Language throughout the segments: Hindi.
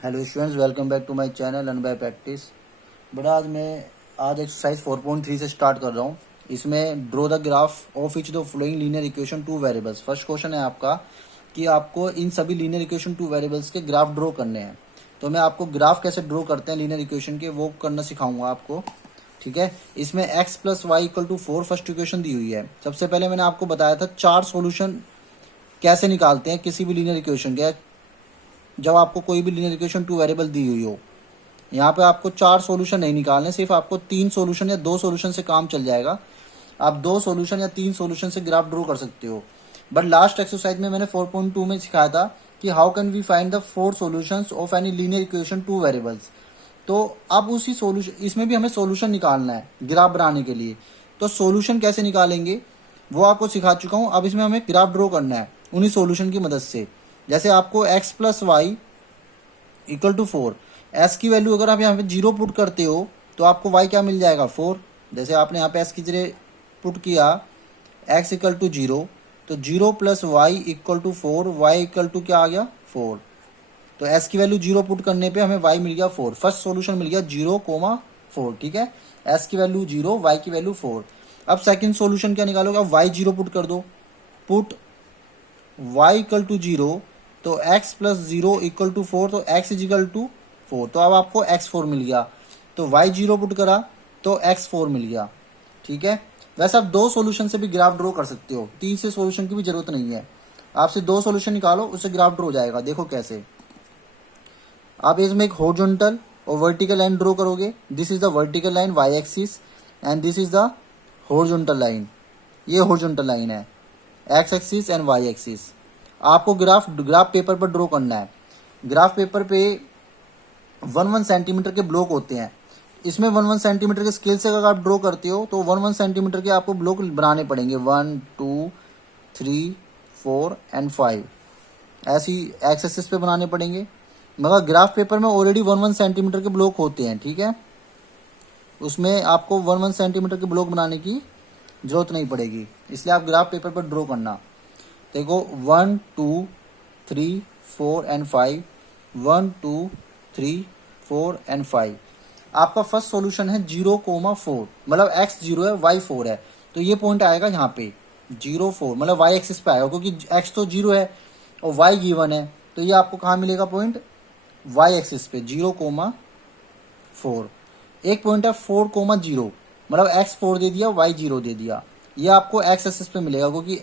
Hello students, welcome back to my channel learn by practice. बेटा आज एक्सरसाइज 4.3 से स्टार्ट कर रहा हूँ। इसमें draw the graph of each the flowing linear equation two variables. First question है आपका कि आपको इन सभी लीनियर इक्वेशन टू वेरिएबल्स के ग्राफ ड्रॉ करने हैं। तो मैं आपको ग्राफ कैसे ड्रॉ करते हैं लीनियर इक्वेशन के वो करना सिखाऊंगा आपको। ठीक है, इसमें x plus y equal to 4 first equation दी हुई है। सबसे पहले मैंने आपको बताया था 4 सॉल्यूशन कैसे निकालते हैं किसी भी लीनियर इक्वेशन के, जब आपको कोई भी लीनियर इक्वेशन टू वेरिएबल दी हुई हो। यहाँ पे आपको 4 सॉल्यूशन नहीं निकालने, सिर्फ आपको 3 सॉल्यूशन या 2 सॉल्यूशन से काम चल जाएगा। आप 2 सॉल्यूशन या 3 सॉल्यूशन से ग्राफ ड्रॉ कर सकते हो। बट लास्ट एक्सरसाइज में मैंने 4.2 में सिखाया था कि how can we find the 4 solutions of any linear equation two variables. तो अब उसी सॉल्यूशन, इसमें भी हमें सॉल्यूशन निकालना है ग्राफ बनाने के लिए। तो सॉल्यूशन कैसे निकालेंगे वो आपको सिखा चुका हूँ। अब इसमें हमें ग्राफ ड्रॉ करना है उन्हीं सॉल्यूशन की मदद से। जैसे आपको x plus y equal to 4, s की वैल्यू अगर आप यहाँ पे 0 पुट करते हो तो आपको y क्या मिल जाएगा 4। जैसे आपने यहाँ पे s की जगह पुट किया x इक्वल टू 0, तो 0 plus y equal to 4, y equal to क्या आ गया 4। तो s की वैल्यू 0 पुट करने पे हमें y मिल गया 4। फर्स्ट सॉल्यूशन मिल गया 0,4। ठीक है, s की वैल्यू 0, y की वैल्यू 4। अब सेकंड सॉल्यूशन क्या निकालोगे, अब y 0 पुट कर दो। पुट y इक्वल टू 0, तो x प्लस 0 इक्वल टू 4, तो x इज इक्वल टू 4। तो अब आपको x4 मिल गया। तो y 0 पुट करा तो x4 मिल गया। ठीक है, वैसे आप 2 सॉल्यूशन से भी ग्राफ ड्रॉ कर सकते हो, 3 से सॉल्यूशन की भी जरूरत नहीं है। आपसे 2 सॉल्यूशन निकालो, उससे ग्राफ ड्रॉ हो जाएगा। देखो कैसे, आप इसमें एक हॉरिजॉन्टल और वर्टिकल लाइन ड्रॉ करोगे। This is the vertical line y axis and this is the horizontal line. ये हॉरिजॉन्टल लाइन है x axis and y axis. आपको ग्राफ पेपर पर ड्रॉ करना है। ग्राफ पेपर पे 1 सेंटीमीटर के ब्लॉक होते हैं। इसमें 1 सेंटीमीटर के स्केल से अगर आप ड्रॉ करते हो तो 1 सेंटीमीटर के आपको ब्लॉक बनाने पड़ेंगे। 1 2 3 4 एंड 5 ऐसी एक्स एक्सिस पे बनाने पड़ेंगे। मगर ग्राफ पेपर में ऑलरेडी 1 सेंटीमीटर के ब्लॉक होते हैं। ठीक है, उसमें आपको 1 सेंटीमीटर के ब्लॉक बनाने की जरूरत नहीं पड़ेगी, इसलिए आप ग्राफ पेपर पर ड्रॉ करना। देखो 1 2 3 4 एंड 5, 1 2 3 4 एंड 5। आपका फर्स्ट सॉल्यूशन है 0,4, मतलब x 0 है y 4 है, तो ये पॉइंट आएगा यहाँ पे 0 4, मतलब y एक्सिस पे आएगा, क्योंकि x तो 0 है और y गिवन है। तो ये आपको कहाँ मिलेगा पॉइंट, y एक्सिस पे 0,4। एक पॉइंट है 4,0, मतलब x 4 दे दिया, y 0 दे दिया। ये आपको x एक्सिस पे मिलेगा, क्योंकि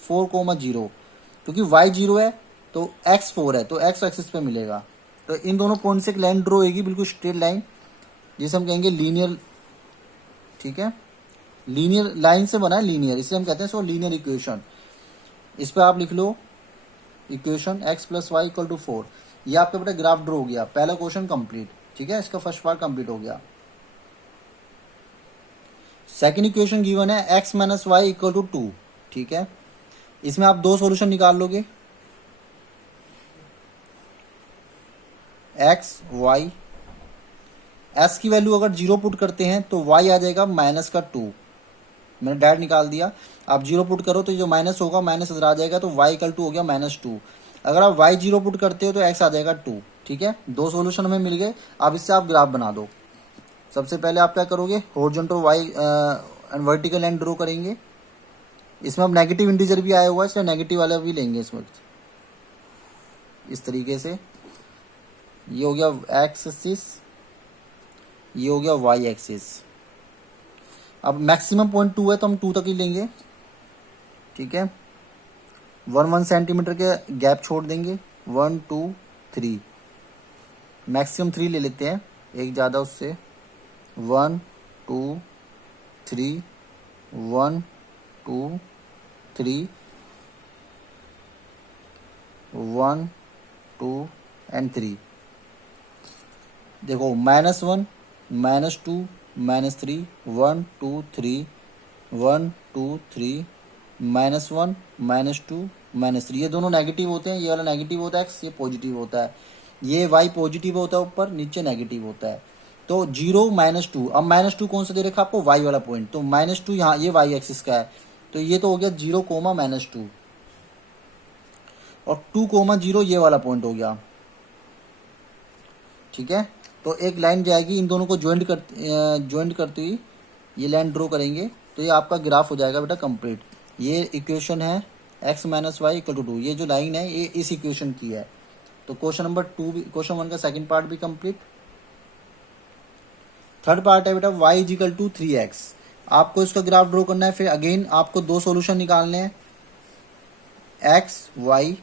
4,0, क्योंकि y 0 है तो x 4 है, तो x एक्सिस पे मिलेगा। तो इन दोनों पॉइंट से एक लाइन ड्रॉ होगी, बिल्कुल स्ट्रेट लाइन, जिसे हम कहेंगे लीनियर। ठीक है, लीनियर लाइन से बना है लीनियर, इसलिए हम कहते हैं इसको लीनियर इक्वेशन। इस पर आप लिख लो equation x plus y equal to 4। ये आपका बेटा ग्राफ ड्रॉ हो गया, पहला क्वेश्चन कंप्लीट। ठीक है, इसका फर्स्ट पार्ट कंप्लीट हो गया। सेकंड इक्वेशन गिवन है x minus y equal to 2। ठीक है, इसमें आप 2 सॉल्यूशन निकाल लोगे, x y। s की वैल्यू अगर 0 पुट करते हैं तो y आ जाएगा माइनस का 2। मैंने डायरेक्ट निकाल दिया। आप 0 पुट करो तो जो माइनस होगा माइनस इधर आ जाएगा, तो y इक्वल टू हो गया -2। अगर आप y 0 पुट करते हो तो x आ जाएगा 2। ठीक है, 2 सॉल्यूशन हमें मिल गए। अब इससे आप ग्राफ बना दो। सबसे पहले आप क्या करोगे, horizontal y and vertical line draw करेंगे। इसमें अब नेगेटिव इंटीजर भी आया हुआ है, इसलिए नेगेटिव वाला भी लेंगे इसमें। इस तरीके से ये हो गया x एक्सिस, ये हो गया y एक्सिस। अब मैक्सिमम पॉइंट 2 है तो हम 2 तक ही लेंगे। ठीक है, 1 सेंटीमीटर के गैप छोड़ देंगे। 1 2 3, मैक्सिमम 3 ले लेते हैं, एक ज़्यादा उससे। 1 2 3, 1 2 3, 1 2 एंड 3। देखो -1 -2 -3, 1 2 3, 1 2 3, -1 -2 -3। ये दोनों नेगेटिव होते हैं, ये वाला नेगेटिव होता है x, ये पॉजिटिव होता है। ये y पॉजिटिव होता है ऊपर, नीचे नेगेटिव होता है। तो 0 -2। अब -2 कौन सा दे रखा आपको, y वाला पॉइंट, तो -2 यहाँ ये y एक्सिस का है, तो ये तो हो गया 0, -2। और 2, 0 ये वाला पॉइंट हो गया। ठीक है। तो एक लाइन जाएगी इन दोनों को ज्वाइंट करती हुई, ये लाइन ड्रॉ करेंगे तो ये आपका ग्राफ हो जाएगा बेटा कंप्लीट। ये इक्वेशन है x minus y equal to 2, ये जो लाइन है ये इस इक्वेशन की है। तो क्वेश्चन नंबर 2 भी, क्वेश्चन 1 का सेकंड पार्ट भी कंप्लीट। थर्ड पार्ट है बेटा y is equal to 3x। आपको इसका ग्राफ ड्रॉ करना है, फिर अगेन आपको दो सॉल्यूशन निकालने हैं x y।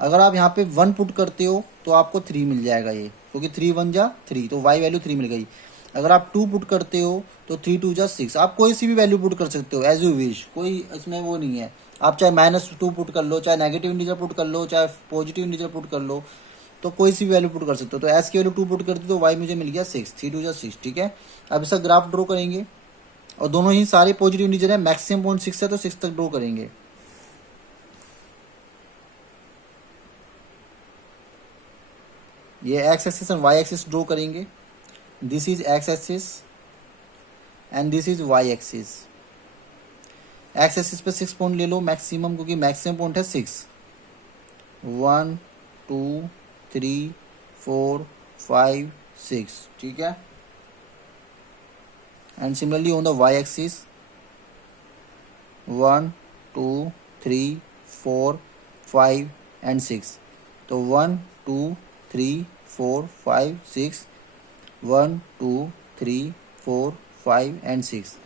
अगर आप यहाँ पे 1 पुट करते हो तो आपको 3 मिल जाएगा ये, क्योंकि 3 1 जा 3, तो y वैल्यू 3 मिल गई। अगर आप 2 पुट करते हो तो 3 2 जा 6। आप कोई सी भी वैल्यू पुट कर सकते हो एज यू विश, कोई इसमें वो नहीं है। आप चाहे -2 पुट कर लो, चाहे नेगेटिव इंटीजर पुट कर लो, चाहे पॉजिटिव इंटीजर पुट कर लो, तो कोई सी भी वैल्यू पुट कर सकते हो। तो एस की वैल्यू 2 पुट करती तो y मुझे मिल गया 6, 3 2 जा 6, ठीक है। अब इसका ग्राफ ड्रॉ करेंगे और दोनों ही सारे पॉजिटिव इंटीजर है, मैक्सिमम पॉइंट 6 है तो 6 तक ड्रॉ करेंगे। ये x axis and y axis draw करेंगे। This is x axis and this is y axis. x axis पे 6 पॉइंट ले लो मैक्सिमम, क्योंकि मैक्सिमम पॉइंट है 6, 1 2 3 4 5 6, ठीक है। And similarly on the y axis 1 2 3 4 5 and 6। तो 1 2 3 4 5 6, 1 2 3 4 5 एंड 6।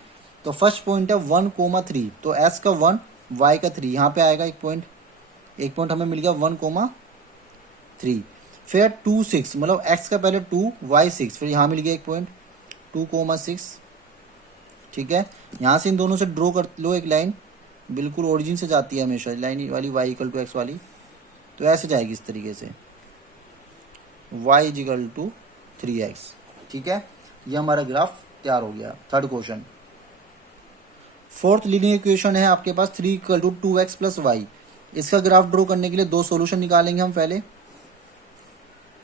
तो फर्स्ट पॉइंट है 1,3, तो s का 1 y का 3, यहाँ पे आएगा एक पॉइंट हमें मिल गया 1,3। फिर 2 6, मतलब x का पहले 2 y 6, फिर यहाँ मिल गया एक पॉइंट 2,6, ठीक है। यहाँ से इन दोनों से ड्रॉ कर लो एक लाइन, बिल्कुल ओरिजिन से जाती है हमेशा लाइन वाली, y इक्वल टू x वाली। तो ऐसे जाएगी इस तरीके से, y is equal to 3x, ठीक है। ये हमारा ग्राफ तैयार हो गया। Third question, fourth linear equation है आपके पास 3 equal to 2x plus y. इसका ग्राफ ड्रॉ करने के लिए दो सॉल्यूशन निकालेंगे हम पहले,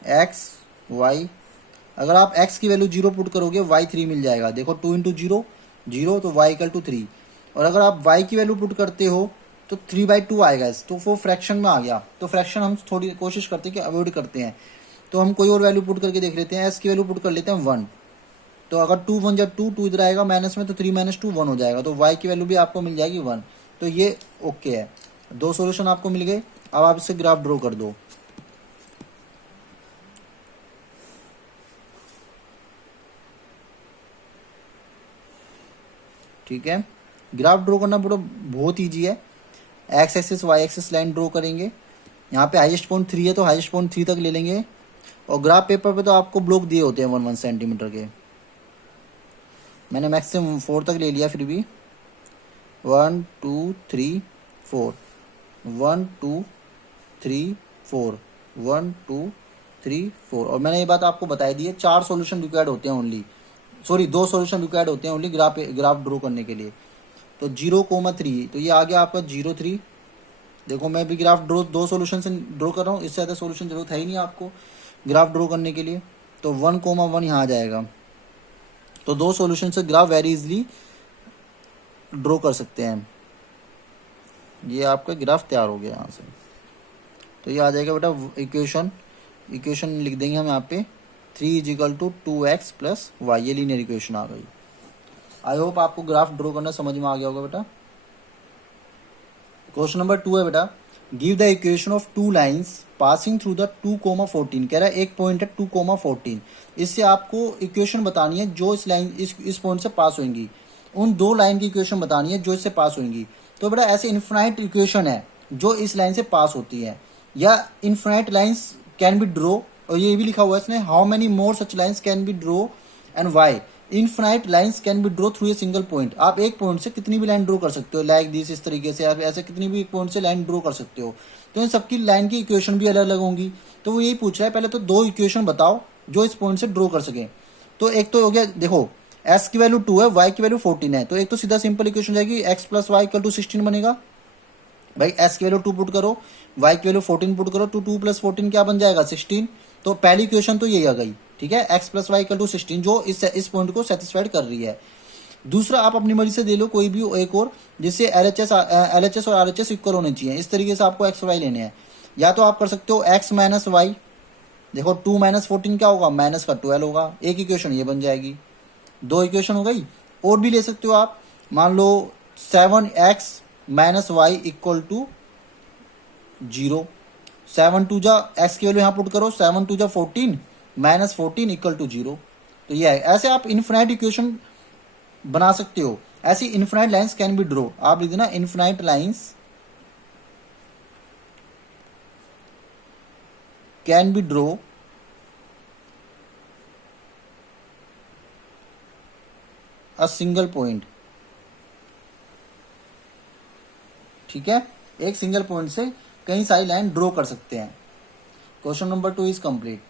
x y। अगर आप x की वैल्यू 0 पुट करोगे y 3 मिल जाएगा। देखो 2 इंटू 0 0, तो y इक्वल टू 3। और अगर आप y की वैल्यू पुट करते हो तो 3/2 आएगा, तो वो फ्रैक्शन में आ गया। तो फ्रैक्शन हम थोड़ी कोशिश करते हैं कि अवॉइड करते हैं, तो हम कोई और वैल्यू पुट करके देख लेते हैं। s की वैल्यू पुट कर लेते हैं 1, तो अगर 2 1 जा 2, 2 इधर आएगा माइनस में, तो 3 - 2 1 हो जाएगा। तो y की वैल्यू भी आपको मिल जाएगी 1। तो ये ओके है, दो सॉल्यूशन आपको मिल गए। अब आप इससे ग्राफ ड्रॉ कर दो। ठीक है, ग्राफ ड्रॉ करना बहुत ईजी है। x axis y axis line draw करेंगे। यहाँ पे हाईएस्ट पॉइंट 3 है तो हाईएस्ट पॉइंट 3 तक ले लेंगे। और ग्राफ पेपर पे तो आपको ब्लॉक दिए होते हैं 1 सेंटीमीटर के, मैंने मैक्सिमम 4 तक ले लिया। फिर भी 1 2 3 4, 1 2 3 4, 1 2 3 4। और मैंने ये बात आपको बताई दी है, 4 सॉल्यूशन रिक्वायर्ड होते हैं ओनली, सॉरी 2 सॉल्यूशन रिक्वायर्ड होते हैं ओनली ग्राफ ड्रॉ करने के लिए। तो 0,3, तो ये आ गया आपका 0 3। देखो मैं भी ग्राफ ड्रॉ 2 सॉल्यूशन से ड्रॉ कर रहा हूँ, इससे ज़्यादा सॉल्यूशन जरूरत है ही नहीं आपको ग्राफ ड्रॉ करने के लिए। तो 1,1 यहाँ आ जाएगा। तो 2 सॉल्यूशन से ग्राफ वेरी इजली ड्रॉ कर सकते हैं। ये आपका ग्राफ तैयार हो गया यहाँ से। तो ये आ जाएगा बेटा इक्वेशन लिख देंगे हम यहाँ पे 3 is equal to 2x plus y, ये लीनियर इक्वेशन आ गई। आई होप आपको ग्राफ ड्रॉ करना समझ में आ गया होगा बेटा। क्वेश्चन नंबर 2 है बेटा, give the equation of 2 lines passing through the 2,14। कह रहा है एक पॉइंट है 2,14, इससे आपको इक्वेशन बतानी है जो इस पॉइंट से पास होंगी। उन 2 लाइन की इक्वेशन बतानी है जो इससे पास होंगी। तो बेटा ऐसे इन्फिनाइट इक्वेशन है जो इस लाइन से पास होती है, या infinite lines can be draw. और ये भी लिखा हुआ है इसने, how many more such lines can be draw and why. Infinite lines can be draw through a single point. आप एक पॉइंट से कितनी भी लाइन ड्रॉ कर सकते हो, लाइक दिस, इस तरीके से आप ऐसे कितनी भी एक पॉइंट से लाइन ड्रॉ कर सकते हो। तो इन सबकी लाइन की इक्वेशन भी अलग अलग होंगी। तो वो यही पूछ रहा है, पहले तो 2 इक्वेशन बताओ जो इस पॉइंट से ड्रॉ कर सके। तो एक तो हो गया, देखो s की वैल्यू 2 है, y की वैल्यू 14 है। तो एक तो सीधा सिंपल इक्वेशन जाएगी, x plus y equal to 16 बनेगा। भाई s की वैल्यू 2 पुट करो, y की वैल्यू 14 पुट करो, तो 2 प्लस 14 क्या बन जाएगा 16। तो पहली इक्वेशन तो यही आ गई, ठीक है, x plus y equal to 16, जो इस पॉइंट को सेटिस्फाइड कर रही है। दूसरा आप अपनी मर्जी से दे लो कोई भी एक और, जिससे LHS और RHS इक्वल होने चाहिए। इस तरीके से आपको x y लेने हैं। या तो आप कर सकते हो x माइनस वाई, देखो 2 माइनस 14 क्या होगा, माइनस का 12 होगा। एक इक्वेशन ये बन जाएगी, दो इक्वेशन हो गई। और भी ले सकते हो आप, मान लो 7x minus y equal to 0। 7 टू जा एक्स की वैल्यू यहाँ पुट करो, 7 टू जा 14 माइनस 14 इक्वल टू 0। तो ये है, ऐसे आप इन्फिनाइट इक्वेशन बना सकते हो। ऐसी infinite lines can be draw, आप लिख देना infinite lines can be draw a single point. ठीक है, एक सिंगल पॉइंट से कई सारी लाइन ड्रॉ कर सकते हैं। Question number 2 is complete.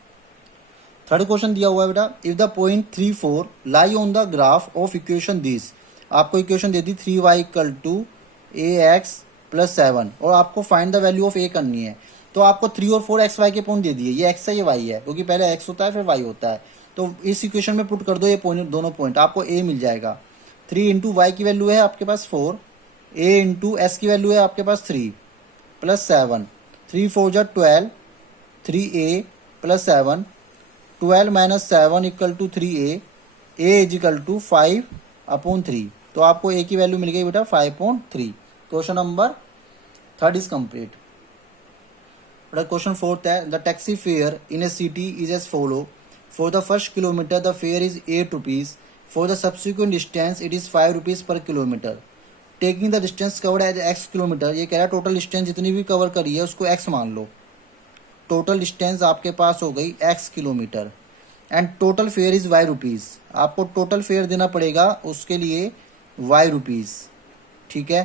Third question दिया हुआ है बेटा, if the point 3 4 lie on the graph of equation this. आपको इक्वेशन दे दी 3y equal to a x plus 7 और आपको find the value of a करनी है। तो आपको 3 और 4 एक्स वाई के पॉइंट दे दिए, ये एक्स है ये वाई है, क्योंकि पहले एक्स होता है फिर वाई होता है। तो इस इक्वेशन में पुट कर दो ये पॉइंट, दोनों पॉइंट, आपको ए मिल जाएगा। 3 इंटू वाई की वैल्यू है आपके पास 4, ए इंटू एस की वैल्यू है आपके पास 3 प्लस 7, 3 4 जा 12, 3a plus 7, 12 minus 7 equal to 3a, a is equal to 5/3। तो आपको a की वैल्यू मिल गई बेटा 5/3। Question number 3 is complete. बेटा क्वेश्चन 4 है, the taxi fare in a city is as follow. For the first kilometre the fare is 8 rupees, for the subsequent distance it is 5 rupees per kilometre. Taking the distance covered as x kilometre, ये कह रहा है टोटल डिस्टेंस जितनी भी कवर करी है उसको एक्स मान लो। टोटल डिस्टेंस आपके पास हो गई x kilometre and total fair is y rupees. आपको टोटल फेयर देना पड़ेगा उसके लिए y रुपीज़। ठीक है,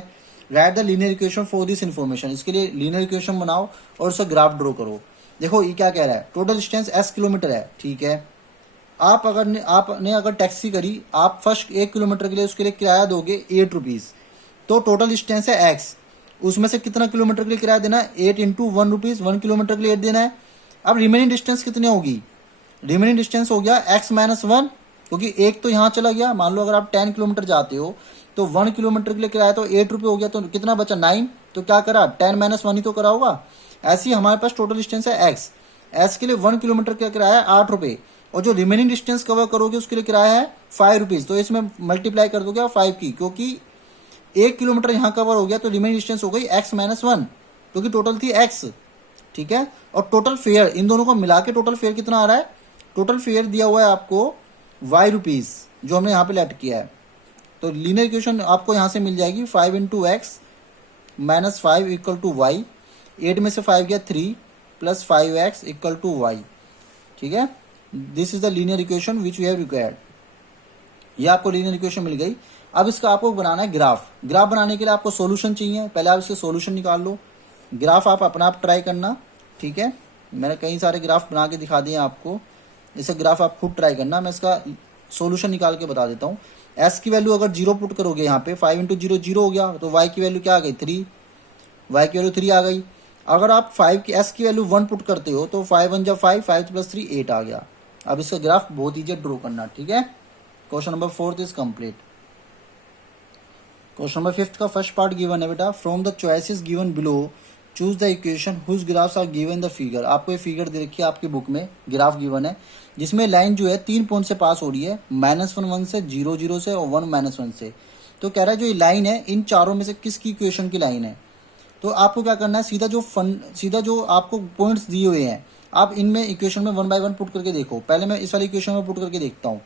right the linear equation for this information. इसके लिए लीनियर इक्वेशन बनाओ और उसका ग्राफ ड्रॉ करो। देखो ये क्या कह रहा है, टोटल डिस्टेंस x किलोमीटर है। ठीक है, आपने अगर टैक्सी करी, आप फर्स्ट 1 किलोमीटर के लिए उसके लिए किराया दोगे 8 रुपीज़, तो टोटल डिस्टेंस है x, उसमें से कितना किलोमीटर के लिए किराया देना है, 8 इंटू 1 रुपीज़, 1 किलोमीटर के लिए 8 देना है। अब रिमेनिंग डिस्टेंस कितनी होगी, रिमेनिंग डिस्टेंस हो गया x माइनस 1, क्योंकि एक तो यहाँ चला गया। मान लो अगर आप 10 किलोमीटर जाते हो तो 1 किलोमीटर के लिए किराया तो 8 रुपये हो गया, तो कितना बचा 9। तो क्या करा, 10 माइनस 1 ही तो करा होगा। ऐसे ही हमारे पास टोटल डिस्टेंस है x के लिए 1 किलोमीटर का किराया है 8 रुपये, और जो रिमेनिंग डिस्टेंस कवर करोगे उसके लिए किराया है 5 रुपीज़। तो इसमें मल्टीप्लाई कर दोगे 5 की, क्योंकि 1 किलोमीटर यहाँ कवर हो गया तो रिमेनिंग डिस्टेंस हो गई x माइनस 1, क्योंकि टोटल थी x। ठीक है, और टोटल फेयर इन दोनों को मिला के टोटल फेयर कितना आ रहा है, टोटल फेयर दिया हुआ है आपको y रुपीज़, जो हमने यहाँ पे लेट किया है। तो लीनियर इक्वेशन आपको यहाँ से मिल जाएगी 5 into x minus 5 equal to y. 8 में से 5 गया 3 plus 5x equal to y. ठीक है, this is the linear equation which we have required. ये आपको लीनियर इक्वेशन मिल गई। अब इसका आपको बनाना है ग्राफ। ग्राफ बनाने के लिए आपको सॉल्यूशन चाहिए, पहले आप इसके सॉल्यूशन निकाल लो। ग्राफ आप अपना आप ट्राई करना। ठीक है, मैंने कई सारे ग्राफ बना के दिखा दिए आपको, इसे ग्राफ आप खुद ट्राई करना। मैं इसका सॉल्यूशन निकाल के बता देता हूँ। एस की वैल्यू अगर 0 पुट करोगे यहाँ पे, 5 इंटू 0 0 हो गया, तो वाई की वैल्यू क्या आ गई 3, वाई की वैल्यू 3 आ गई। अगर आप 5 की एस की वैल्यू 1 पुट करते हो तो 5 1 जब 5, 5 प्लस 3 8 आ गया। अब इसका ग्राफ बहुत ईजी ड्रॉ करना। ठीक है, question number 4 is complete. Question number 5 का फर्स्ट पार्ट गिवन है बेटा, from the choices given below choose the equation whose graphs are given the figure. आपको ये फिगर दे रखी है आपकी बुक में, ग्राफ गिवन है जिसमें लाइन जो है 3 पॉइंट से पास हो रही है, -1 1 से, 0 0 से और 1 -1 से। तो कह रहा है जो ये लाइन है इन चारों में से किसकी इक्वेशन की लाइन है। तो आपको क्या करना है, सीधा जो आपको पॉइंट्स दिए हुए हैं आप इनमें इक्वेशन में 1 बाय 1 पुट करके देखो। पहले मैं इस वाली इक्वेशन में पुट करके देखता हूँ,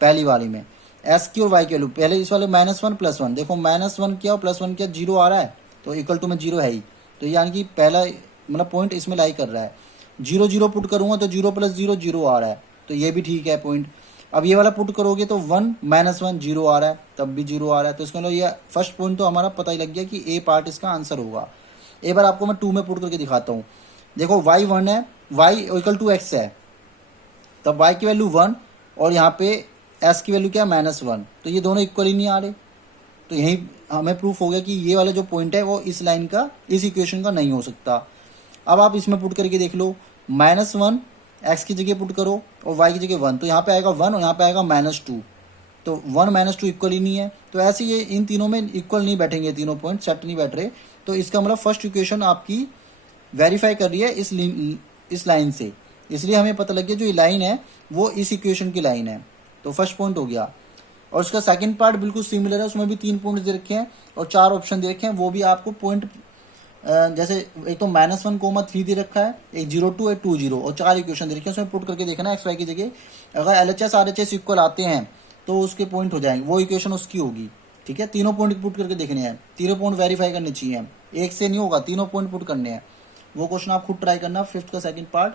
पहली वाली में एस की और वाई की वैल्यू। पहले इस वाले -1 +1, देखो -1 किया और +1 किया, 0 आ रहा है, तो इक्वल टू में 0 है ही। तो यानी कि पहला मतलब पॉइंट इसमें लाई कर रहा है। 0 0 पुट करूंगा तो 0 + 0 0 आ रहा है, तो ये भी ठीक है पॉइंट। अब ये वाला पुट करोगे तो 1 -1 0 आ रहा है, तब भी 0 आ रहा है। तो इसका मतलब ये फर्स्ट पॉइंट तो हमारा पता ही लग गया कि ए पार्ट इसका आंसर होगा। एक बार आपको मैं 2 में पुट करके दिखाता हूँ। देखो y 1 है, y इक्वल टू x है, तब y की वैल्यू 1 और यहाँ पे s की वैल्यू क्या -1, तो ये दोनों इक्वल ही नहीं आ रहे। तो यही हमें प्रूफ हो गया कि ये वाला जो पॉइंट है वो इस लाइन का, इस इक्वेशन का नहीं हो सकता। अब आप इसमें पुट करके देख लो, -1 x की जगह पुट करो और y की जगह 1, तो यहाँ पे आएगा 1 और यहाँ पे आएगा -2, तो 1 -2 इक्वल ही नहीं है। तो ऐसे ये इन तीनों में इक्वल नहीं बैठेंगे, तीनों पॉइंट सेट नहीं बैठ रहे। तो इसका मतलब फर्स्ट इक्वेशन आपकी वेरीफाई कर रही है इस लाइन से। इसलिए हमें पता लग गया जो ये लाइन है वो इस इक्वेशन की लाइन है। तो फर्स्ट पॉइंट हो गया। और उसका सेकंड पार्ट बिल्कुल सिमिलर है, उसमें भी 3 पॉइंट्स दे रखे हैं और 4 ऑप्शन दे रखे हैं। वो भी आपको पॉइंट जैसे एक तो -1,3 दे रखा है, एक 0,2 एक 2,0 और 4 इक्वेशन दे रखे हैं। उसमें पुट करके देखना है एक्स वाई की जगह। अगर LHS RHS इक्वल आते हैं तो उसके पॉइंट हो जाएंगे, वो इक्वेशन उसकी होगी। ठीक है, तीनों पॉइंट पुट करके देखने हैं, तीनों पॉइंट वेरीफाई करने चाहिए, एक से नहीं होगा, तीनों पॉइंट पुट करने हैं। वो क्वेश्चन आप खुद ट्राई करना, फिफ्थ का सेकंड पार्ट।